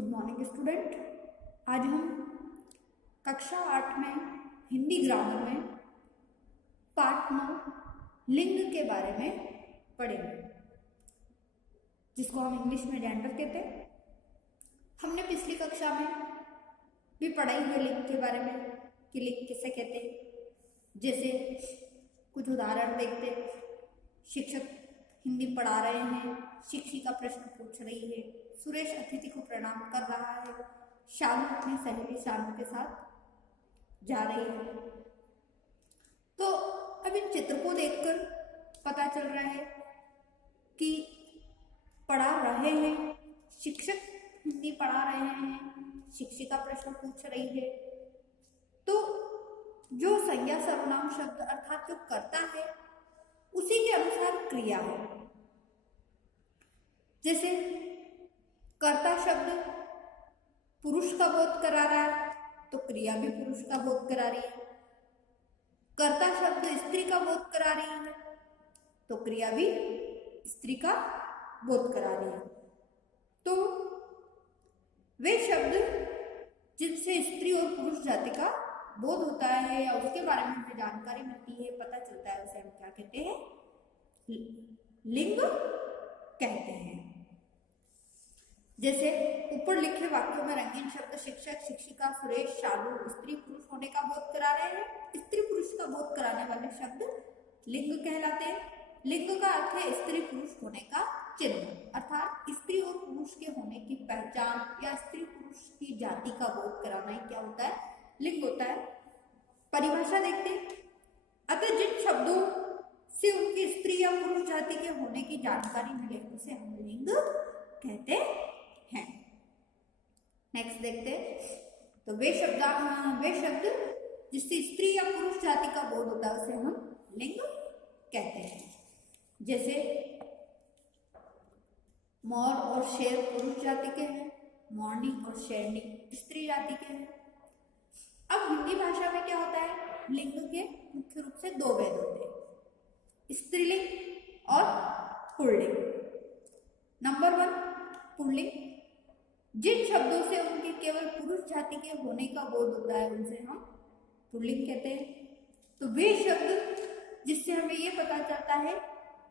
Good morning student. आज हम कक्षा 8 में हिंदी ग्रामर में पार्ट 9 लिंग के बारे में पढ़ेंगे, जिसको हम इंग्लिश में जेंडर कहते हैं। हमने पिछली कक्षा में भी पढ़ाई है लिंग के बारे में कि लिंग किसे कहते हैं। जैसे कुछ उदाहरण देखते हैं। शिक्षक हिंदी पढ़ा रहे हैं, शिक्षिका प्रश्न पूछ रही है, सुरेश अतिथि को प्रणाम कर रहा है, शाम अपनी सहेली शाम के साथ जा रही है। तो अब इन चित्र को देखकर पता चल रहा है कि पढ़ा रहे हैं, शिक्षक हिंदी पढ़ा रहे हैं, शिक्षिका प्रश्न पूछ रही है। तो जो संज्ञा सर्वनाम शब्द अर्थात जो कर्ता है उसी के अनुसार क्रिया है। जैसे कर्ता शब्द पुरुष का बोध करा रहा है तो क्रिया भी पुरुष का बोध करा रही है। कर्ता शब्द स्त्री का बोध करा रही है तो क्रिया भी स्त्री का बोध करा रही है। तो वे शब्द जिनसे स्त्री और पुरुष जाति का बोध होता है या उसके बारे में हमें जानकारी मिलती है, पता चलता है, उसे हम क्या कहते हैं? लिंग कहते हैं। जैसे ऊपर लिखे वाक्यों में रंगीन शब्द शिक्षक, शिक्षिका, सुरेश, शालू स्त्री पुरुष होने का बोध करा रहे हैं। स्त्री पुरुष का बोध कराने वाले शब्द लिंग कहलाते हैं। लिंग का अर्थ है स्त्री पुरुष होने का चिन्ह, अर्थात स्त्री और पुरुष के होने की पहचान या स्त्री पुरुष की जाति का बोध कराना ही क्या होता है? लिंग होता है। परिभाषा देखते हैं। अतः जिन शब्दों से उनकी स्त्री या पुरुष जाति के होने की जानकारी मिले उसे हम लिंग कहते हैं। नेक्स्ट देखते हैं। तो वे शब्द जिससे स्त्री या पुरुष जाति का बोध होता है उसे हम लिंग कहते हैं। जैसे मोर और शेर पुरुष जाति के हैं, मोरनी और शेरनी स्त्री जाति के हैं। अब हिंदी भाषा में क्या होता है? लिंग के मुख्य रूप से दो भेद होते हैं, स्त्रीलिंग और पुल्लिंग। Number 1 pulling. जिन शब्दों से उनके केवल पुरुष जाति के होने का बोध होता है उनसे हम पुल्लिंग कहते हैं। तो वे शब्द जिससे हमें ये पता चलता है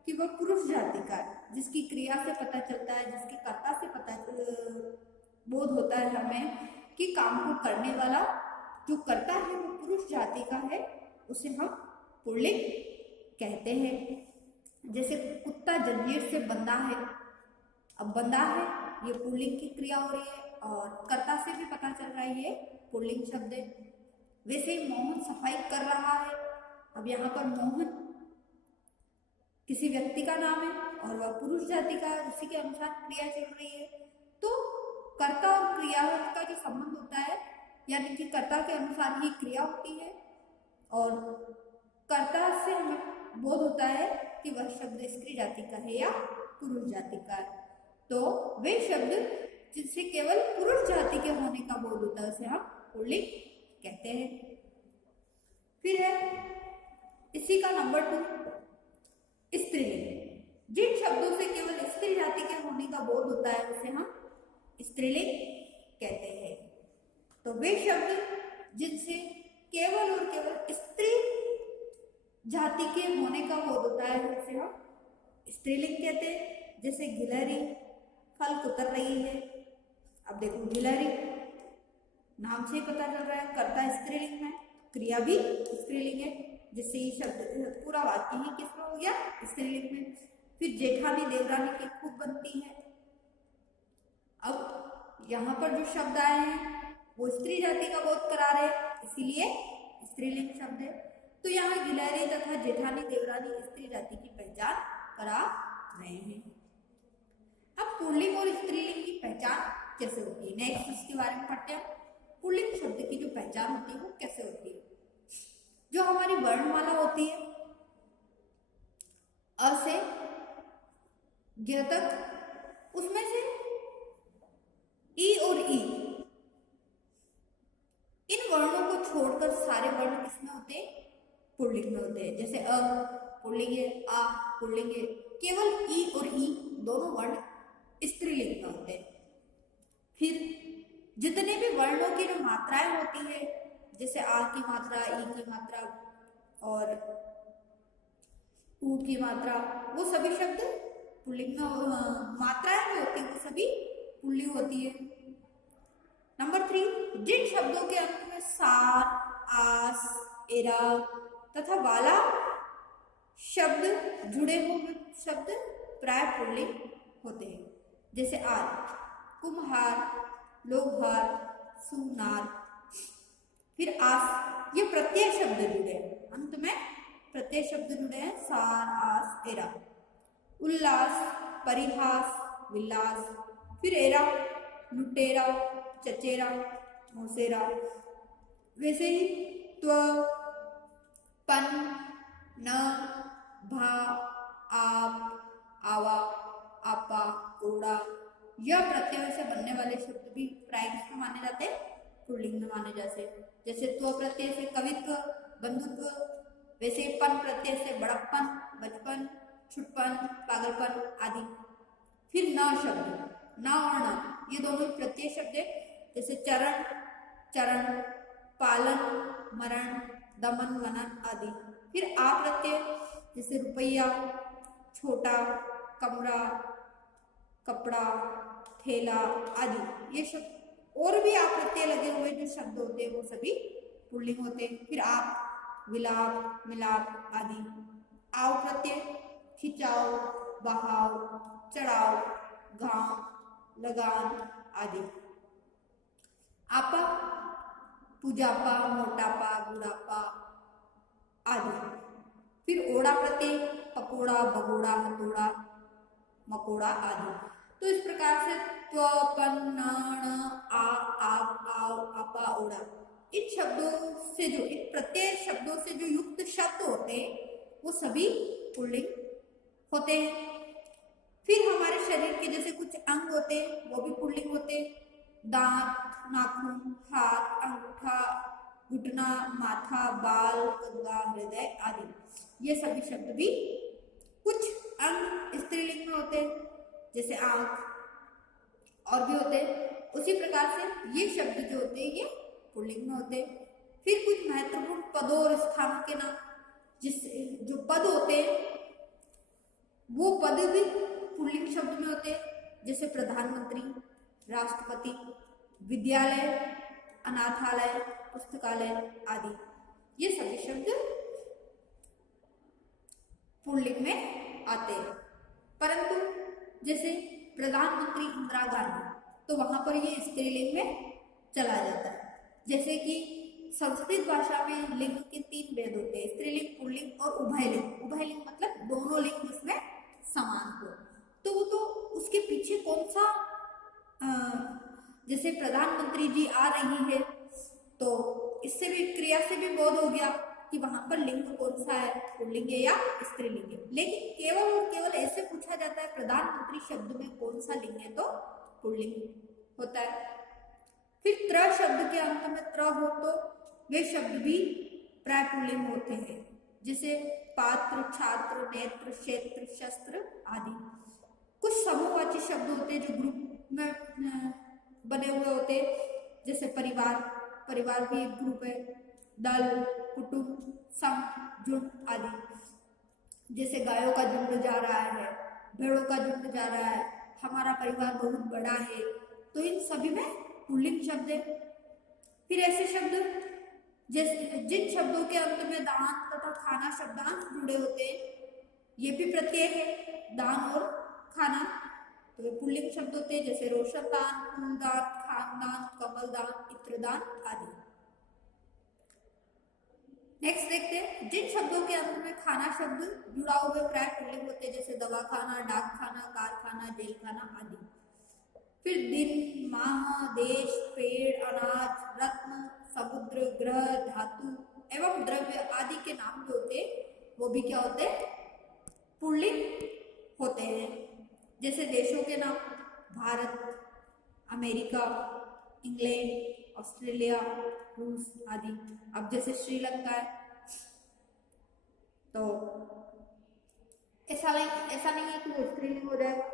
कि वह पुरुष जाति का है, जिसकी क्रिया से पता चलता है, जिसके कर्ता से पता बोध होता है हमें कि काम को करने वाला जो करता है वो पुरुष जाति का है, उसे हम पुल्लिंग कहते हैं। जैसे कुत्ता जंजीर से बंधा है। अब बंधा है ये पुल्लिंग की क्रिया हो रही है और कर्ता से भी पता चल रहा है ये पुल्लिंग शब्द है। वैसे ही मोहन सफाई कर रहा है। अब यहाँ पर मोहन किसी व्यक्ति का नाम है और वह पुरुष जाति का है, उसी के अनुसार क्रिया चल रही है। तो कर्ता और क्रिया का जो संबंध होता है, यानी कि कर्ता के अनुसार ही क्रिया होती है और कर्ता से हमें बोध होता है कि वह शब्द स्त्री जाति का है या पुरुष जाति का है। तो वे शब्द जिनसे केवल पुरुष जाति के होने का बोध होता है उसे हम पुल्लिंग कहते हैं। फिर है इसी का नंबर 2 स्त्रीलिंग। जिन शब्दों से केवल स्त्री जाति के होने का बोध होता है उसे हम स्त्रीलिंग कहते हैं। तो वे शब्द जिनसे केवल और केवल स्त्री जाति के होने का बोध होता है उसे हम स्त्रीलिंग कहते हैं। जैसे गिलहरी फल कुतर रही है। अब देखो गिलहरी नाम से ही पता चल रहा है कर्ता स्त्रीलिंग है, क्रिया भी स्त्रीलिंग है, जिससे ये शब्द पूरा वाक्य ही किसमें हो गया? स्त्रीलिंग में। फिर जेठानी देवरानी की खूब बनती है। अब यहाँ पर जो शब्द आए हैं वो स्त्री जाति का बोध करा रहे, इसीलिए स्त्रीलिंग शब्द है। तो यहाँ गिलहरी तथा जेठानी देवरानी स्त्री जाति की पहचान करा रहे हैं। अब पुल्लिंग और स्त्रीलिंग की पहचान कैसे होती है? नेक्स्ट इसके बारे में पढ़ते हैं। पुल्लिंग शब्द की जो पहचान होती है वो कैसे होती है? जो हमारी वर्णमाला होती है अ से ग तक, उसमें से ई और ई इन वर्णों को छोड़कर सारे वर्ण किसमें होते हैं? पुल्लिंग में होते हैं। जैसे अ पुल्लिंग है, आ पुल्लिंग है, केवल ई और ई दोनों वर्ण स्त्रीलिंग में होते हैं। फिर की जो मात्राएं होती है, जैसे आ की मात्रा, ई की मात्रा और ऊ की मात्रा, वो सभी शब्द पुल्लिंग में, मात्राएं जो होती है वो सभी पुल्लिंग होती है। नंबर 3, जिन शब्दों के अंत में सार, आस, एरा तथा वाला शब्द जुड़े हुए शब्द प्राय पुल्लिंग होते हैं, जैसे आर, कुम्हार, लोहार, सुनार। फिर आस, ये प्रत्यय शब्द जुड़े हैं, अंत में प्रत्यय शब्द जुड़े हैं, सार, आस, एरा। उल्लास, परिहास, विलास। फिर एरा, लुटेरा, चचेरा, मोसेरा। वैसे ही त्व, पन, न, भा, आप, आवा, आपा, ओड़ा, यह प्रत्ययों से बनने वाले शब्द भी प्राय किसमें माने जाते हैं? पुल्लिंग में माने जाते हैं। जैसे त्व प्रत्यय से कवित्व, बंधुत्व, वैसे पन प्रत्यय से बड़प्पन, बचपन, छुटपन, पागलपन आदि। फिर न शब्द, न और न, ये दोनों प्रत्यय शब्द है, जैसे चरण, चरण, पालन, मरण, दमन, मनन आदि। फिर आ प्रत्यय, जैसे रुपया, छोटा, कमरा, कपड़ा, थैला आदि। ये शब्द और भी आ प्रत्यय लगे हुए जो शब्द होते हैं वो सभी पुल्लिंग होते हैं। फिर आप, विलाप, मिलाप आदि। आव प्रत्यय, खिंचाव, बहाव, चढ़ाव, घाव, लगान आदि। आपा, पूजापा, मोटापा, बुढ़ापा आदि। फिर ओड़ा प्रत्यय, पकोड़ा, भगोड़ा, हथौड़ा, मकोड़ा आदि। तो इस प्रकार से त्व, पन, न, आ, आप, आव, आपा, ओड़ा, इन शब्दों से जो, इन प्रत्यय शब्दों से जो युक्त शब्द होते हैं वो सभी पुल्लिंग होते हैं। फिर हमारे शरीर के जैसे कुछ अंग होते हैं वो भी पुल्लिंग होते हैं, दांत, नाखून, हाथ, अंगूठा, घुटना, माथा, बाल, कंधा, हृदय आदि। ये सभी शब्द भी, कुछ अंग स्त्रीलिंग में होते हैं जैसे आंख, और भी होते हैं। उसी प्रकार से ये शब्द जो होते हैं ये पुल्लिंग में होते हैं। फिर कुछ महत्वपूर्ण पदों और स्थानों के नाम, जिस जो पद होते हैं वो पद भी पुल्लिंग शब्द में होते हैं, जैसे प्रधानमंत्री, राष्ट्रपति, विद्यालय, अनाथालय, पुस्तकालय आदि। ये सभी शब्द पुल्लिंग में आते हैं। परंतु जैसे प्रधानमंत्री इंदिरा गांधी, तो वहां पर ये स्त्रीलिंग में चला जाता है। जैसे कि संस्कृत भाषा में लिंग के 3 भेद होते हैं, स्त्रीलिंग, पुल्लिंग और उभयलिंग। उभयलिंग मतलब दोनों लिंग जिसमें समान हो। तो वो तो उसके पीछे कौन सा, जैसे प्रधानमंत्री जी आ रही है तो इससे भी, क्रिया से भी बोध हो गया कि वहां पर लिंग कौन सा है, पुल्लिंग है या स्त्रीलिंग है। लेकिन केवल और केवल ऐसे पूछा जाता है प्रधानमंत्री शब्द में कौन सा लिंग है, तो पुल्लिंग होता है। फिर त्र शब्द के अंत में त्र हो तो वे शब्द भी प्राय पुल्लिंग होते हैं, जैसे पात्र, छात्र, नेत्र, क्षेत्र, शस्त्र आदि। कुछ समूहवाची शब्द होते हैं जो ग्रुप में बने हुए होते हैं, जैसे परिवार, परिवार भी एक ग्रुप है, दल, कुटुंब, संघ, झुंड आदि। जैसे गायों का झुंड जा रहा है, भेड़ों का झुंड जा रहा है, हमारा परिवार बहुत बड़ा है, तो इन सभी में पुल्लिंग शब्द है। फिर ऐसे शब्द जैसे जिन शब्दों के अंत में दान तथा खाना शब्दांश जुड़े होते हैं, ये भी प्रत्यय है, दान और खाना, तो ये पुल्लिंग शब्द होते हैं, जैसे रोशनदान, फूलदान, खानदान, कमलदान, इत्रदान आदि। नेक्स्ट देखते हैं, जिन शब्दों के अंत में खाना शब्द जुड़ा हुए प्राय पुल्लिंग होते हैं, जैसे दवाखाना, डाकखाना, कारखाना, जेलखाना आदि। फिर दिन, माह, देश, पेड़, अनाज, रत्न, समुद्र, ग्रह, धातु एवं द्रव्य आदि के नाम जो होते हैं वो भी क्या होते हैं, पुल्लिंग होते हैं। जैसे देशों के नाम भारत, अमेरिका, इंग्लैंड, ऑस्ट्रेलिया, रूस आदि। अब जैसे श्रीलंका है तो ऐसा नहीं है कि वो स्त्रीलिंग हो जाएगा।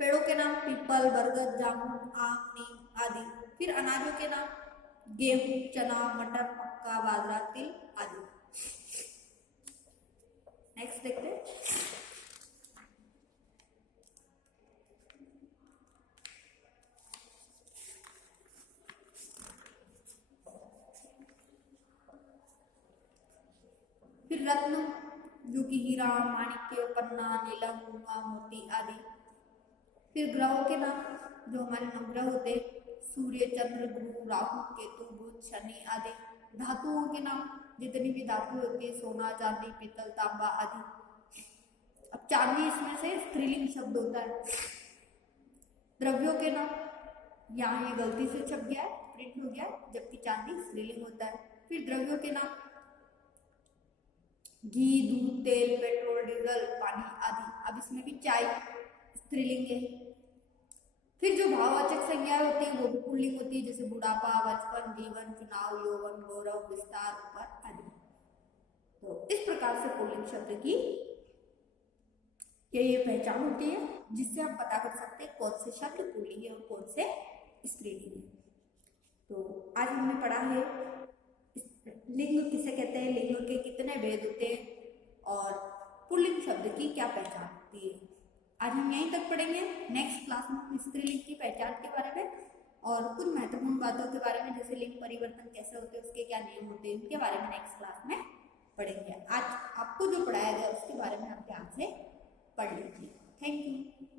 पेड़ों के नाम पीपल, बरगद, जामुन, आम, नीम आदि। फिर अनाजों के नाम गेहूं, चना, मटर, मक्का, बाजरा, तिल आदि। नेक्स्ट देखते हैं। फिर रत्न जो कि हीरा, माणिक्य, पन्ना, नीलम, मूंगा, मोती आदि। फिर ग्रहों के नाम जो हमारे नवग्रह होते हैं, सूर्य, चंद्र, गुरु, राहु, केतु, बुध, शनि आदि। धातुओं के नाम जितनी भी धातु होती है, सोना, चांदी, पीतल, तांबा आदि। अब चांदी इसमें से स्त्रीलिंग शब्द होता है। द्रव्यों के नाम, यहाँ ये गलती से छप गया है, प्रिंट हो गया है, जबकि चांदी स्त्रीलिंग होता है। फिर द्रव्यों के नाम घी, दूध, तेल, पेट्रोल, डीजल, पानी आदि। अब इसमें भी चाय स्त्रीलिंग है। फिर जो भाववाचक संज्ञाएं होती है वो भी पुल्लिंग होती है, जैसे बुढ़ापा, बचपन, जीवन, चुनाव, यौवन, गौरव, विस्तार, ऊपर आदि। तो इस प्रकार से पुल्लिंग शब्द की ये पहचान होती है, जिससे हम पता कर सकते हैं कौन से शब्द पुल्लिंग है और कौन से स्त्रीलिंग है। तो आज हमने पढ़ा है लिंग किसे कहते हैं, लिंग के कितने भेद होते हैं और पुल्लिंग शब्द की क्या पहचान होती है। आज हम यहीं तक पढ़ेंगे। नेक्स्ट क्लास में हम स्त्रीलिंग की पहचान के बारे में और कुछ महत्वपूर्ण बातों के बारे में, जैसे लिंग परिवर्तन कैसे होते हैं, उसके क्या नियम होते हैं, उनके बारे में नेक्स्ट क्लास में पढ़ेंगे। आज आपको जो पढ़ाया गया उसके बारे में आप ध्यान से पढ़ लीजिए। Thank you.